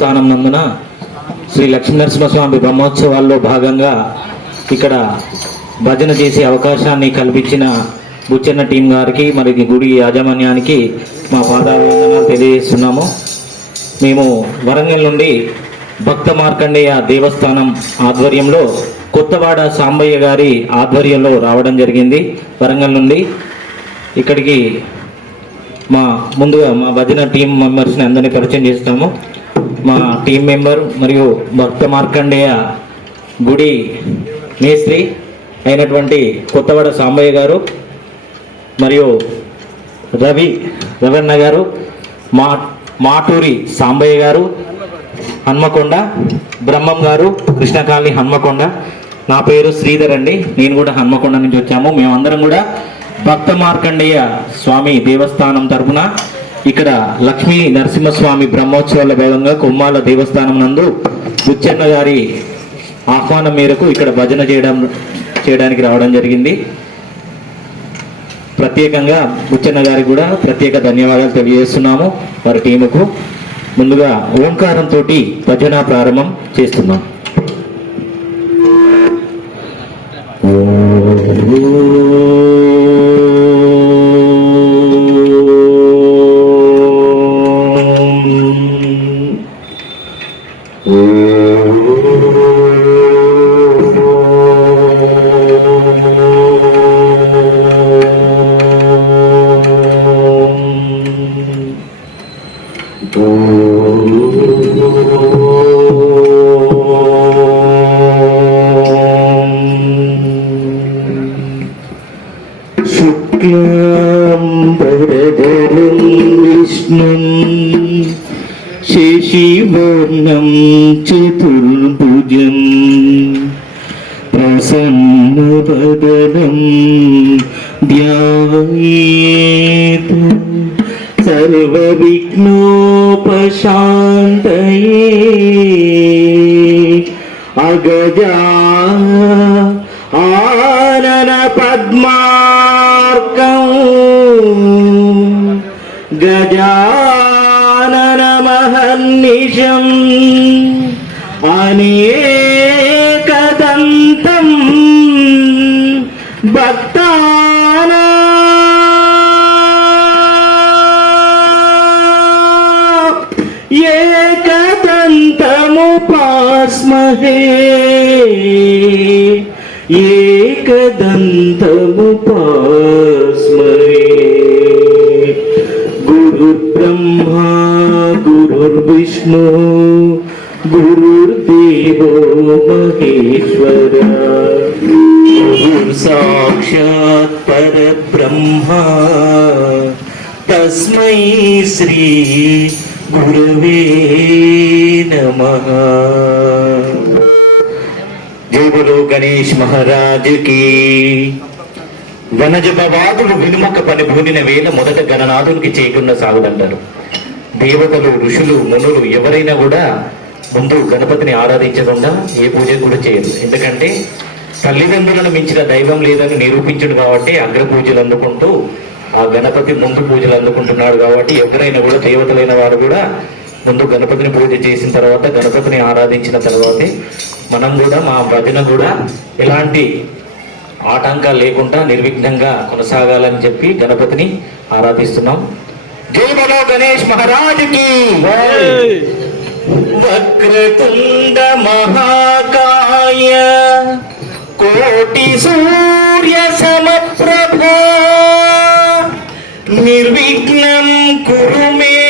స్థానం నందున శ్రీ లక్ష్మీనరసింహస్వామి బ్రహ్మోత్సవాల్లో భాగంగా ఇక్కడ భజన చేసే అవకాశాన్ని కల్పించిన బుచ్చన్న టీం గారికి మరి ఈ గుడి యాజమాన్యానికి మా పాదాభివందనాలు తెలియజేస్తున్నాము. మేము వరంగల్ నుండి భక్త మార్కండేయ దేవస్థానం ఆధ్వర్యంలో కొత్తవాడ సాంబయ్య గారి ఆధ్వర్యంలో రావడం జరిగింది వరంగల్ నుండి. ఇక్కడికి మా ముందుగా మా భజన టీం మెంబర్స్ని అందరినీ పరిచయం చేస్తాము. మా టీం మెంబర్ మరియు భక్త మార్కండేయ గుడి మేస్త్రి అయినటువంటి కొత్తవాడ సాంబయ్య గారు మరియు రవి రవణ గారు మా మాటూరి సాంబయ్య గారు హన్మకొండ బ్రహ్మం గారు కృష్ణకాళి హన్మకొండ. నా పేరు శ్రీధర్ అండి. నేను కూడా హన్మకొండ నుంచి వచ్చాము. మేమందరం కూడా భక్త మార్కండేయ స్వామి దేవస్థానం తరపున ఇక్కడ లక్ష్మీ నరసింహస్వామి బ్రహ్మోత్సవాల భాగంగా కొమ్మాల దేవస్థానం నందు బుచ్చన్న గారి ఆహ్వానం మేరకు ఇక్కడ భజన చేయడం చేయడానికి రావడం జరిగింది. ప్రత్యేకంగా బుచ్చన్న గారికి కూడా ప్రత్యేక ధన్యవాదాలు తెలియజేస్తున్నాము వారి టీముకు. ముందుగా ఓంకారంతో భజన ప్రారంభం చేస్తున్నాం. సర్వవిఘ్నోపశాంతయే అగజా ఆనన పద్మార్కం గజానన तस्महे। एकदन्तमुपास्महे। गुरुर्ब्रह्मा गुरुर्विष्णु गुरुर्देवो महेश्वर। गुरुसाक्षात् परब्रह्मा। तस्मै श्री గురవే నమః. దేవుడు గణేష్ మహారాజుకి. వనజపవాదులు వినుముక పని భూనిన వేళ మొదట గణనాథునికి చేయకుండా సాగుదంటారు దేవతలు ఋషులు మునులు ఎవరైనా కూడా ముందు గణపతిని ఆరాధించకుండా ఏ పూజ కూడా చేయరు. ఎందుకంటే తల్లిదండ్రులను మించిన దైవం లేదని నిరూపించడు కాబట్టి అగ్ర పూజలు అందుకుంటూ ఆ గణపతి ముందు పూజలు అందుకుంటున్నాడు కాబట్టి ఎవరైనా కూడా దేవతలైన వారు కూడా ముందు గణపతిని పూజ చేసిన తర్వాత గణపతిని ఆరాధించిన తర్వాతే మనం కూడా మా భజన కూడా ఎలాంటి ఆటంకాలు లేకుండా నిర్విఘ్నంగా కొనసాగాలని చెప్పి గణపతిని ఆరాధిస్తున్నాం. జై బలో గణేష్ మహారాజుకి! వక్రతుండ మహాకాయ కోటి సూర్య సమప్రభ! निर्विघ्नं कुरु मे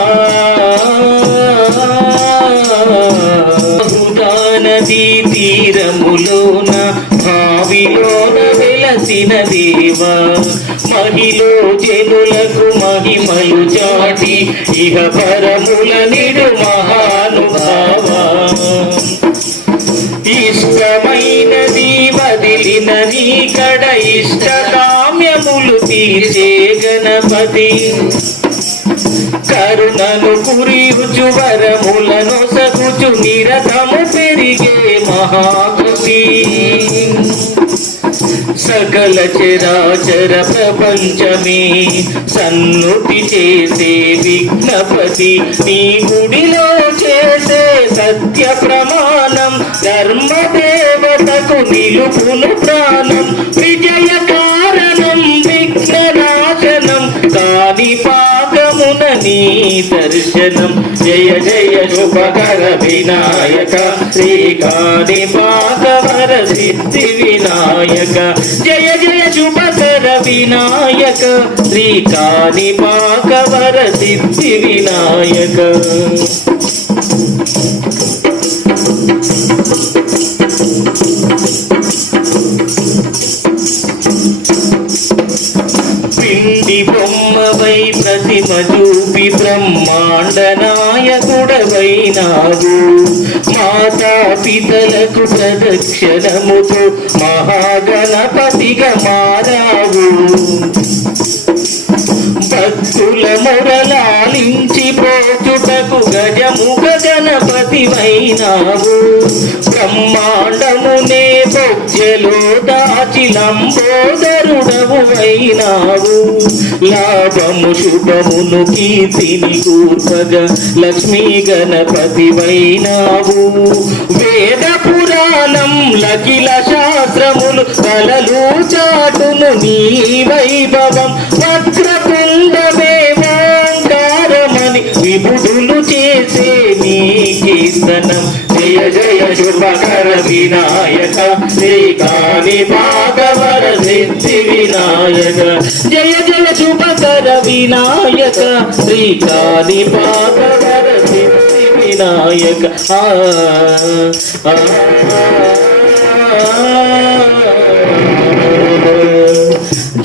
తీరములోన భావి వెలసిన దేవా మహిలో జనులకు మహిమలు చాటి ఇహ పరముల నిడు మహానుభావా. ఇష్టమైనది వదిలిన నీ కడ ఇష్ట కామ్యములు తీర్చే గణపతి. కరుణను కురియుచు వరములను సగుచు నిరతము పెరిగే మహాకృతి సకల చరాచర ప్రపంచమే సన్నుతి చేసే విఘ్నపతి. నీ గుడిలో చేసే సత్య ప్రమాణం ధర్మదేవతకు నిలుపును ప్రాణం. విజయ నీ దర్శనం. జయ జయ శుభకర వినాయక. శ్రీకాని మాధవర సిద్ధి వినాయక. జయ జయ శుభకర వినాయక. శ్రీకాని పాకవర సిద్ధి వినాయక. పిండి బొమ్మవై ప్రతిమ చూపి బ్రహ్మాండ మాతా పితలకు ప్రదక్షిణముతో మహాగణపతిగా మారావు. భక్తుల మురలాలించి పోచుటకు గజముగజ నీవైనావు బ్రహ్మాండమునే బొజ్జలో దాచి లంబోదరుడవు అయినావు లాభము శుభమును కీర్తిని కూర్పగా లక్ష్మీ గణపతి వైనావు వేద పురాణం లకిల శాస్త్రములు కలలు చాటును నీ వైభవం. వినాయక. జయ జయ శుభకర వినాయక. శ్రీకాని భాగవర సిద్ధి వినాయక. ఆ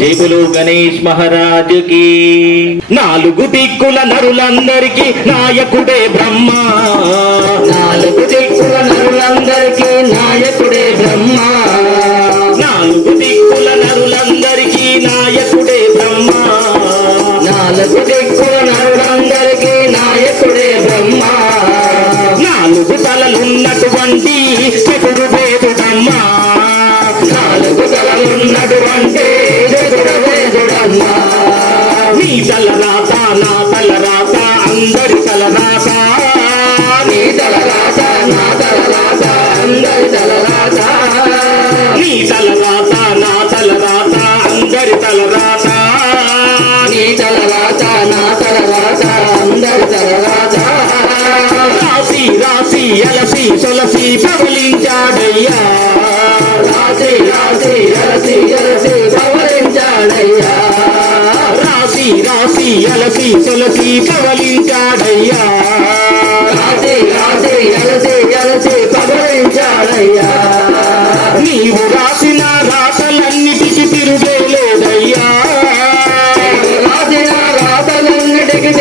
జై బులు గణేష్ మహారాజుకి నాలుగు దిక్కుల నరులందరికీ నాయకుడే బ్రహ్మ. నాలుగు దిక్కుల నరులందరికీ నాయకుడే బ్రహ్మ. నాయకుడే బ్రహ్మ. నాలుగు దిక్కుల నరులందరికీ నాయకుడే బ్రహ్మ. నాలుగు తలలున్నటువంటి పవలించాడయ్యా రాసి రాసి రాసి రాసి అలసి పవలించాడయ్యా రాసి రాసి పవలించాడయ్యా నీవు రాసిన రాతలన్నిటికీ తిరుగే లేదయ్యా రాసిన రాతలన్నిటికి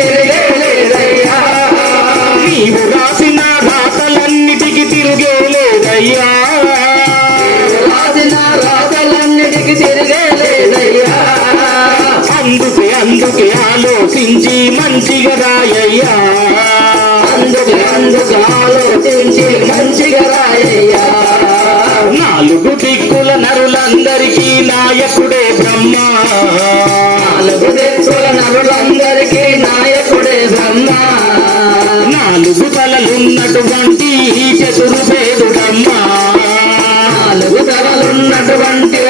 నాయకుడే బ్రహ్మ. నాలుగు దిక్కుల నరులందరికీ నాయకుడే బ్రహ్మ. నాలుగు తలలున్నటువంటి చతుర్వేదుడమ్మ నాలుగు తలలున్నటువంటి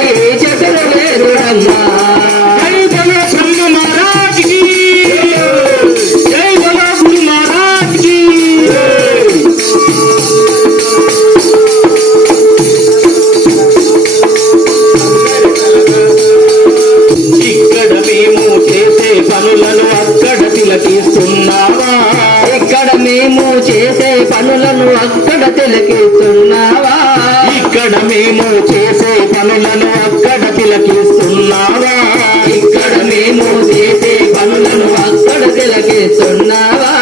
పనులను అక్కడ తిలకిస్తున్నావా? ఇక్కడ మేము చేసే పనులను అక్కడ తిలకిస్తున్నావా? ఇక్కడ మేము చేసే పనులను అక్కడ తిలకిస్తున్నావా?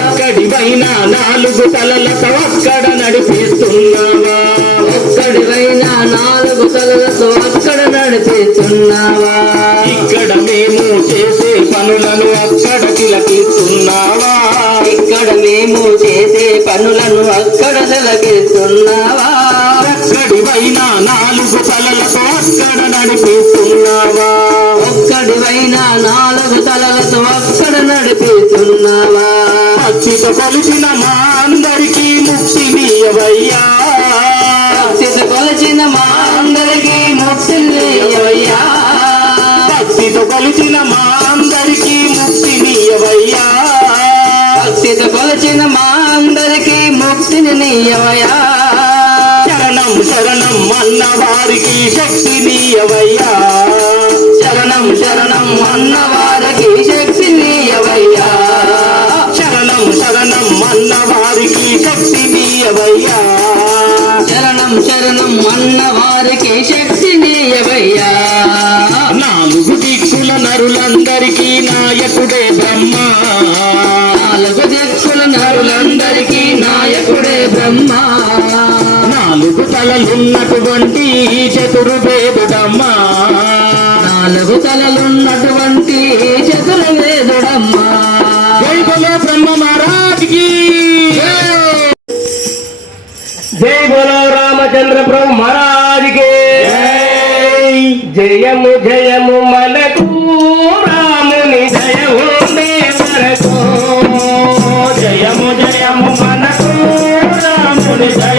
ఒక్కడివైనా నాలుగు తలలతో అక్కడ నడిపిస్తున్నావా? ఒక్కడివైనా నాలుగు తలలతో అక్కడ నడిపిస్తున్నావా? ఇక్కడ మేము చేసే పనులను అక్కడ తిలకిస్తున్నావా? ఇక్కడ మేము చేసే పనులను అక్కడ తిలకిస్తున్నావా ఒక్కడివైనా నాలుగు తలలతో అక్కడ నడిపిస్తున్నావా? ఒక్కడివైనా నాలుగు తలలతో అక్కడ నడిపిస్తున్నావా? భక్తితో కొలిచిన మా అందరికీ ముక్తినియవయ్యా భక్తితో కొలచిన మా అందరికీ ముక్తియ్యవయ్యా భక్తితో కొలిచిన మా అందరికీ భక్తితో కొలచిన మా అందరికీ ముక్తిని శరణం శరణం అన్న వారికి శక్తినియవయ్యా తలలున్నటువంటి చతుర్వేదుడమ్మా. నాలుగు తలలున్నటువంటి చతుర్వేదుడమ్మా. జై బ్రహ్మ మహారాజ్కి. జై బోలో రామచంద్ర ప్రభు మహారాజుకి. జయము జయము మనకు రాముని జయము వరకు జయము జయము మనకు రాముని జయముండే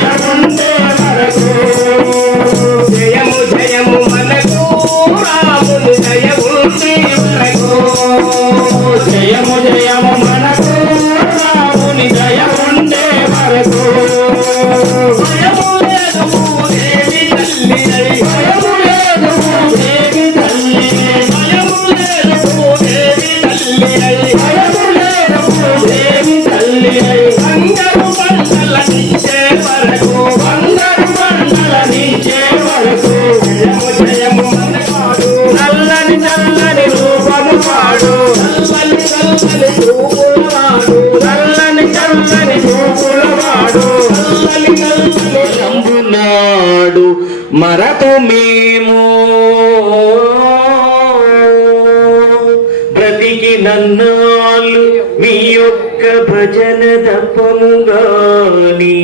మరతు మేము. బ్రతికి నన్నాళ్ళు మీ యొక్క భజన దప్పముగాని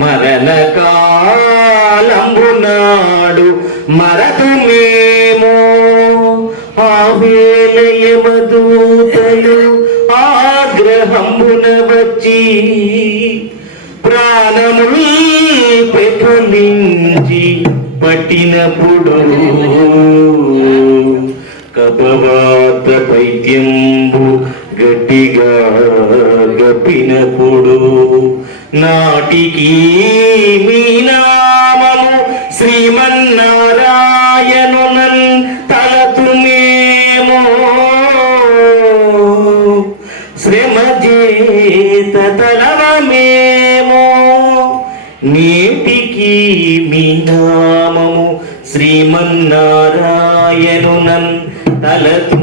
మరణ కాలంబునాడు మరతు మేము. ఆవేలయమదూతలు పట్టినప్పుడు కపవాత పైద్యంబు గట్టిగా గప్పినప్పుడు నాటికి మీ నామము శ్రీమన్నారా నేటికి మీ నామము శ్రీమన్నారాయణునన్ తలతు.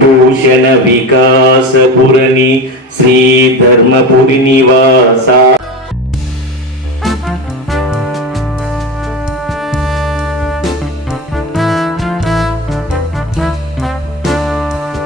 భూషణ వికాసపురని శ్రీ ధర్మపురి నివాసా